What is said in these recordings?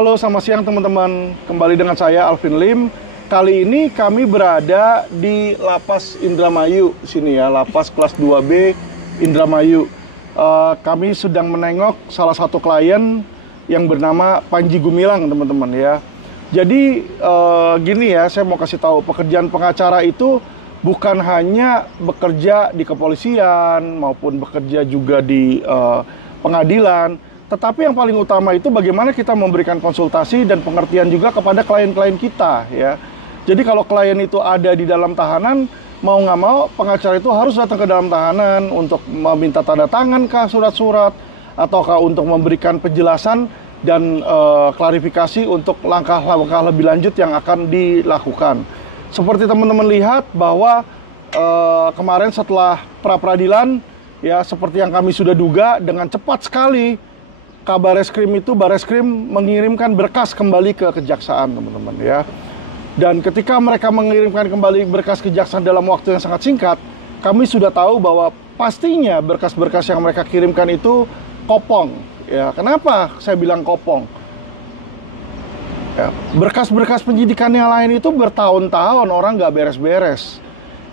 Halo, selamat siang teman-teman. Kembali dengan saya Alvin Lim. Kali ini kami berada di Lapas Indramayu sini ya, Lapas kelas 2B Indramayu. Kami sedang menengok salah satu klien yang bernama Panji Gumilang, teman-teman ya. Jadi gini ya, saya mau kasih tahu, pekerjaan pengacara itu bukan hanya bekerja di kepolisian maupun bekerja juga di pengadilan, tetapi yang paling utama itu bagaimana kita memberikan konsultasi dan pengertian juga kepada klien-klien kita ya. Jadi kalau klien itu ada di dalam tahanan, mau nggak mau pengacara itu harus datang ke dalam tahanan untuk meminta tanda tangan kah surat-surat, ataukah untuk memberikan penjelasan dan klarifikasi untuk langkah-langkah lebih lanjut yang akan dilakukan. Seperti teman-teman lihat bahwa kemarin setelah pra-peradilan ya, seperti yang kami sudah duga, dengan cepat sekali Kabar Reskrim itu, Bareskrim mengirimkan berkas kembali ke kejaksaan, teman-teman ya. Dan ketika mereka mengirimkan kembali berkas kejaksaan dalam waktu yang sangat singkat, kami sudah tahu bahwa pastinya berkas-berkas yang mereka kirimkan itu kopong. Ya, kenapa saya bilang kopong? Ya, berkas-berkas penyidikan yang lain itu bertahun-tahun orang nggak beres-beres.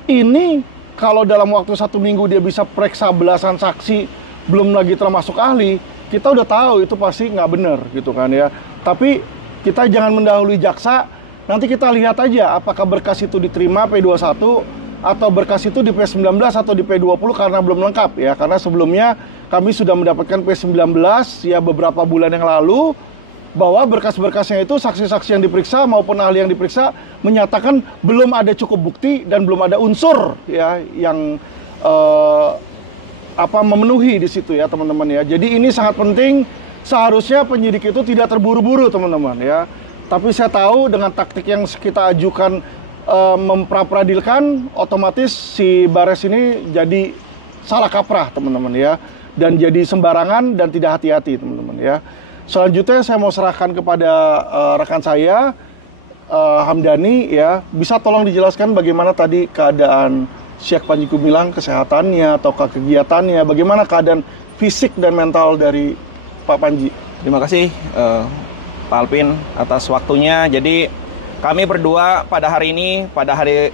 Ini kalau dalam waktu 1 minggu dia bisa periksa belasan saksi, belum lagi termasuk ahli, kita udah tahu itu pasti nggak benar gitu kan ya. Tapi kita jangan mendahului jaksa, nanti kita lihat aja apakah berkas itu diterima P21 atau berkas itu di P19 atau di P20 karena belum lengkap ya. Karena sebelumnya kami sudah mendapatkan P19 ya beberapa bulan yang lalu, bahwa berkas-berkasnya itu saksi-saksi yang diperiksa maupun ahli yang diperiksa menyatakan belum ada cukup bukti dan belum ada unsur ya yang memenuhi di situ ya, teman-teman ya. Jadi ini sangat penting, seharusnya penyidik itu tidak terburu-buru, teman-teman ya. Tapi saya tahu dengan taktik yang kita ajukan mempraperadilkan, otomatis si Bares ini jadi salah kaprah, teman-teman ya, dan jadi sembarangan dan tidak hati-hati, teman-teman ya. Selanjutnya saya mau serahkan kepada rekan saya Hamdani ya, bisa tolong dijelaskan bagaimana tadi keadaan Syekh Panji Gumilang, kesehatannya atau kegiatannya, bagaimana keadaan fisik dan mental dari Pak Panji. Terima kasih Pak Alvin atas waktunya. Jadi kami berdua pada hari ini, pada hari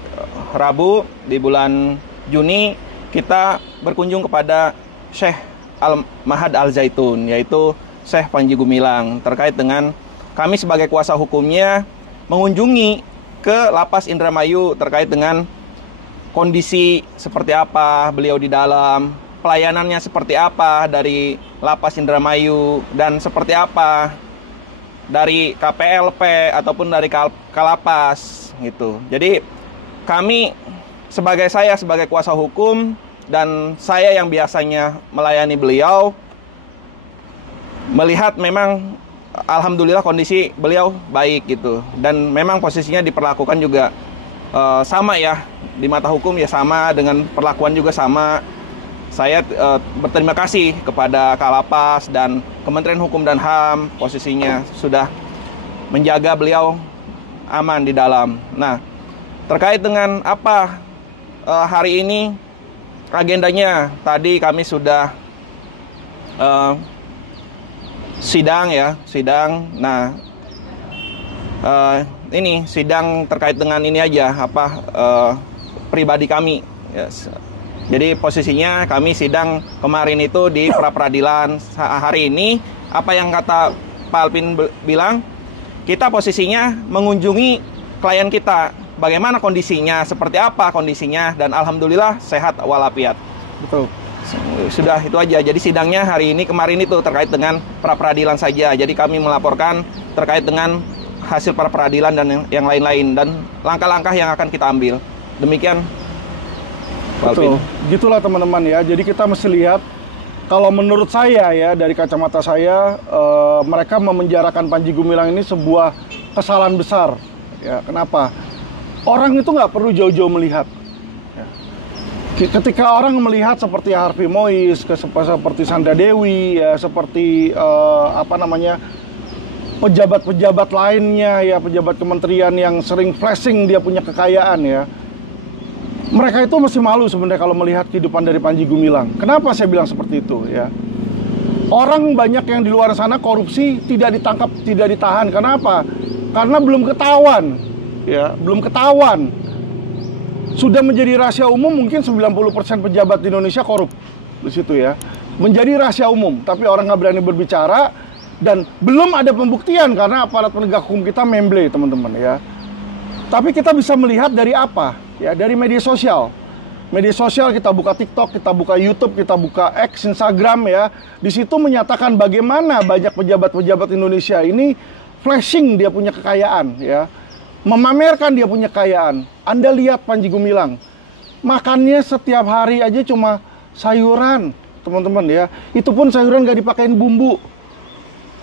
Rabu di bulan Juni, kita berkunjung kepada Syekh Al-Mahad Al-Zaitun, yaitu Syekh Panji Gumilang, terkait dengan kami sebagai kuasa hukumnya mengunjungi ke Lapas Indramayu terkait dengan kondisi seperti apa beliau di dalam, pelayanannya seperti apa dari Lapas Indramayu, dan seperti apa dari KPLP ataupun dari Kalapas gitu. Jadi kami saya sebagai kuasa hukum dan saya yang biasanya melayani beliau, melihat memang alhamdulillah kondisi beliau baik gitu, dan memang posisinya diperlakukan juga sama ya, di mata hukum ya sama, dengan perlakuan juga sama. Saya berterima kasih kepada Kalapas dan Kementerian Hukum dan HAM, posisinya sudah menjaga beliau aman di dalam. Nah, terkait dengan apa hari ini agendanya, tadi kami sudah sidang. Nah, ini sidang terkait dengan ini aja, pribadi kami. Yes. Jadi posisinya kami sidang kemarin itu di pra-peradilan. Hari ini apa yang kata Pak Alvin bilang, kita posisinya mengunjungi klien kita, bagaimana kondisinya, seperti apa kondisinya, dan alhamdulillah sehat walafiat. Betul. Sudah itu aja. Jadi sidangnya hari ini, kemarin itu terkait dengan pra-peradilan saja. Jadi kami melaporkan terkait dengan hasil pra-peradilan dan yang lain-lain, dan langkah-langkah yang akan kita ambil. Demikian. Betul. Gitulah teman-teman ya. Jadi kita mesti lihat, kalau menurut saya ya, dari kacamata saya, mereka memenjarakan Panji Gumilang ini sebuah kesalahan besar. Ya, kenapa? Orang itu nggak perlu jauh-jauh melihat. Ketika orang melihat seperti Harvey Mois, seperti Sandra Dewi, ya, seperti pejabat-pejabat lainnya ya, pejabat kementerian yang sering flashing dia punya kekayaan ya, mereka itu mesti malu sebenarnya kalau melihat kehidupan dari Panji Gumilang. Kenapa saya bilang seperti itu ya? Orang banyak yang di luar sana korupsi tidak ditangkap, tidak ditahan. Kenapa? Karena belum ketahuan, ya, belum ketahuan. Sudah menjadi rahasia umum, mungkin 90% pejabat di Indonesia korup di situ ya. Menjadi rahasia umum, tapi orang nggak berani berbicara dan belum ada pembuktian karena aparat penegak hukum kita memble, teman-teman ya. Tapi kita bisa melihat dari apa? Ya, dari media sosial. Media sosial, kita buka TikTok, kita buka YouTube, kita buka X, Instagram ya. Di situ menyatakan bagaimana banyak pejabat-pejabat Indonesia ini flashing dia punya kekayaan ya. Memamerkan dia punya kekayaan. Anda lihat Panji Gumilang, makannya setiap hari aja cuma sayuran, teman-teman ya. Itu pun sayuran nggak dipakein bumbu.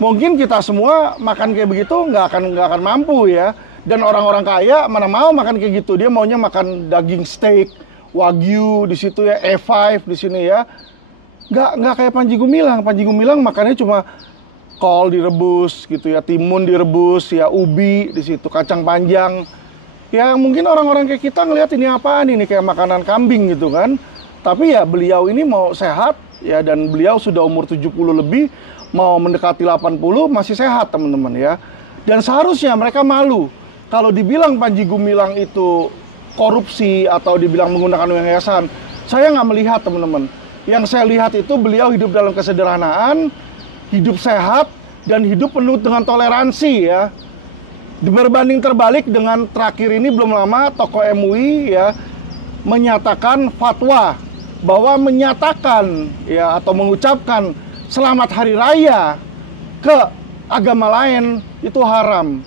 Mungkin kita semua makan kayak begitu nggak akan mampu ya. Dan orang-orang kaya mana mau makan kayak gitu, dia maunya makan daging steak, Wagyu di situ ya, E5 di sini ya. Nggak kayak Panji Gumilang. Panji Gumilang makannya cuma kol direbus gitu ya, timun direbus ya, ubi di situ, kacang panjang. Ya mungkin orang-orang kayak kita ngelihat ini apaan ini, kayak makanan kambing gitu kan. Tapi ya beliau ini mau sehat ya, dan beliau sudah umur 70 lebih, mau mendekati 80 masih sehat, teman-teman ya. Dan seharusnya mereka malu kalau dibilang Panji Gumilang itu korupsi atau dibilang menggunakan uang yayasan. Saya nggak melihat, teman-teman. Yang saya lihat itu beliau hidup dalam kesederhanaan, hidup sehat, dan hidup penuh dengan toleransi ya. Berbanding terbalik dengan terakhir ini belum lama tokoh MUI ya menyatakan fatwa bahwa menyatakan ya atau mengucapkan selamat hari raya ke agama lain itu haram.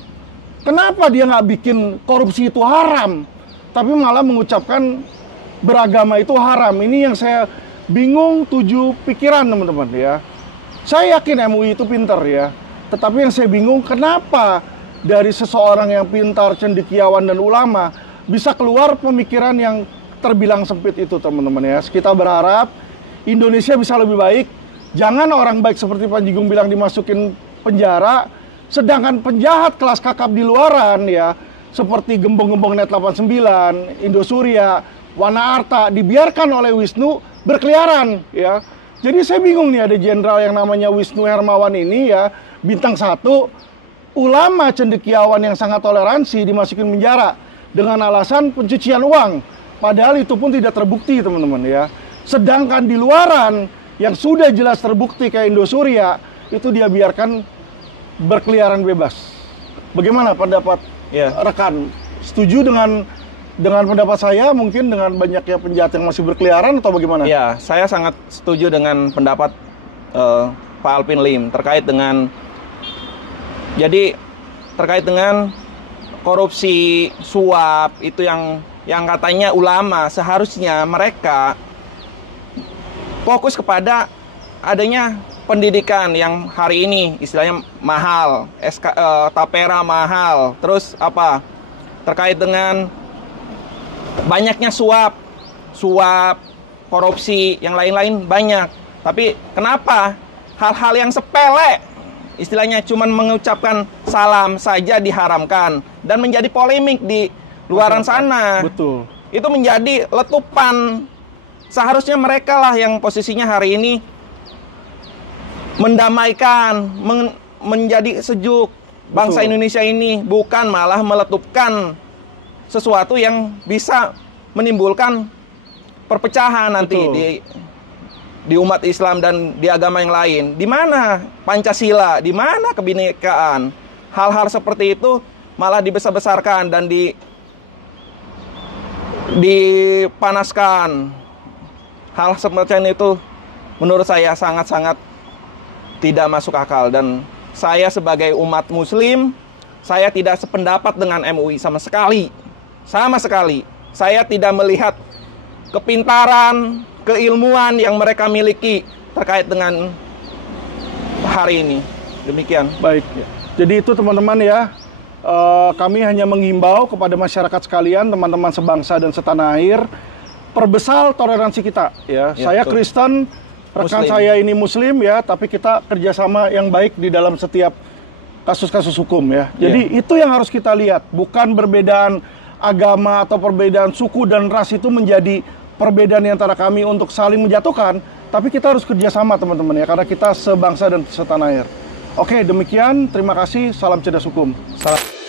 Kenapa dia nggak bikin korupsi itu haram, tapi malah mengucapkan beragama itu haram? Ini yang saya bingung, tujuh pikiran, teman-teman ya. Saya yakin MUI itu pintar ya, tetapi yang saya bingung kenapa dari seseorang yang pintar, cendekiawan, dan ulama bisa keluar pemikiran yang terbilang sempit itu, teman-teman ya. Kita berharap Indonesia bisa lebih baik. Jangan orang baik seperti Panji Gumilang dimasukin penjara, sedangkan penjahat kelas kakap di luaran ya, seperti Gembong-Gembong Net 89, Indosuria, Wana Arta dibiarkan oleh Wisnu berkeliaran ya. Jadi saya bingung nih, ada jenderal yang namanya Wisnu Hermawan ini ya, bintang 1, ulama cendekiawan yang sangat toleransi dimasukin penjara dengan alasan pencucian uang. Padahal itu pun tidak terbukti, teman-teman ya. Sedangkan di luaran yang sudah jelas terbukti kayak Indosuria, itu dia biarkan berkeliaran bebas. Bagaimana pendapat rekan? Setuju dengan pendapat saya, mungkin dengan banyaknya penjahat yang masih berkeliaran, atau bagaimana? Ya, saya sangat setuju dengan pendapat Pak Alvin Lim terkait dengan korupsi, suap itu yang katanya ulama seharusnya mereka fokus kepada adanya pendidikan yang hari ini istilahnya mahal, tapera mahal, terus apa terkait dengan banyaknya suap, korupsi, yang lain-lain banyak. Tapi kenapa hal-hal yang sepele, istilahnya cuman mengucapkan salam saja diharamkan dan menjadi polemik di luaran sana? Betul. Itu menjadi letupan. Seharusnya mereka lah yang posisinya hari ini mendamaikan, menjadi sejuk bangsa Indonesia ini, bukan malah meletupkan sesuatu yang bisa menimbulkan perpecahan nanti di umat Islam dan di agama yang lain. Di mana Pancasila, di mana kebinekaan? Hal-hal seperti itu malah dibesar-besarkan dan dipanaskan. Hal semacam itu menurut saya sangat-sangat tidak masuk akal, dan saya sebagai umat muslim, saya tidak sependapat dengan MUI sama sekali. Sama sekali. Saya tidak melihat kepintaran, keilmuan yang mereka miliki terkait dengan hari ini. Demikian. Baik. Jadi itu teman-teman ya, kami hanya menghimbau kepada masyarakat sekalian, teman-teman sebangsa dan setanah air, perbesar toleransi kita ya. Saya betul. Kristen, rekan saya ini Muslim ya, tapi kita kerjasama yang baik di dalam setiap kasus-kasus hukum ya. Jadi itu yang harus kita lihat, bukan perbedaan agama atau perbedaan suku dan ras itu menjadi perbedaan antara kami untuk saling menjatuhkan. Tapi kita harus kerjasama teman-teman ya, karena kita sebangsa dan setanah air. Oke, demikian. Terima kasih. Salam cerdas hukum. Salam.